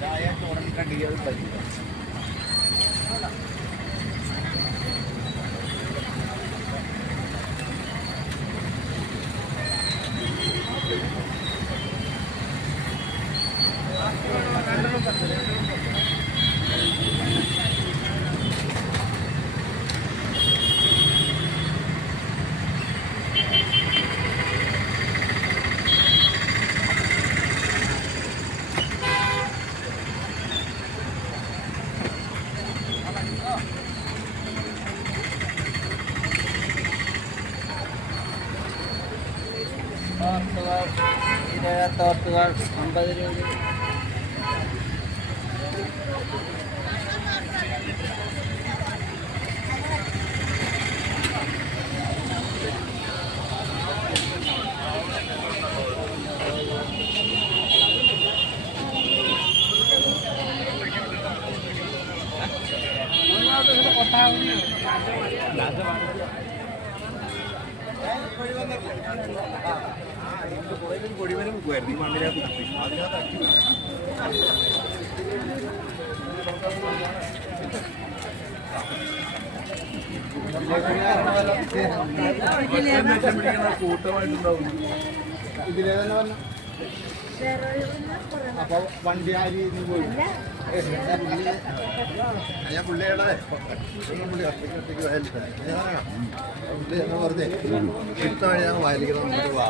ചായ ചോറിന് കണ്ടിയാൽ പറ്റില്ല. തോർത്തുകൾ ഇരുപത് തോർത്തുകൾ അമ്പത് രൂപ കൊടിവനും പോയായിരുന്നു ഈ മണ്ണിനകത്ത് അതിനകത്ത് കൂട്ടമായിട്ടുണ്ടാവും ഇതിലേ തന്നെ വന്ന അപ്പൊ വണ്ടി ആ രീതിയിൽ പോയി ഞാൻ പുള്ളിയുടെ പുള്ളി ഒറ്റയ്ക്ക് പറഞ്ഞേ ഇഷ്ടമാണ് ഞാൻ വയലിക്കണം നമുക്ക് വാ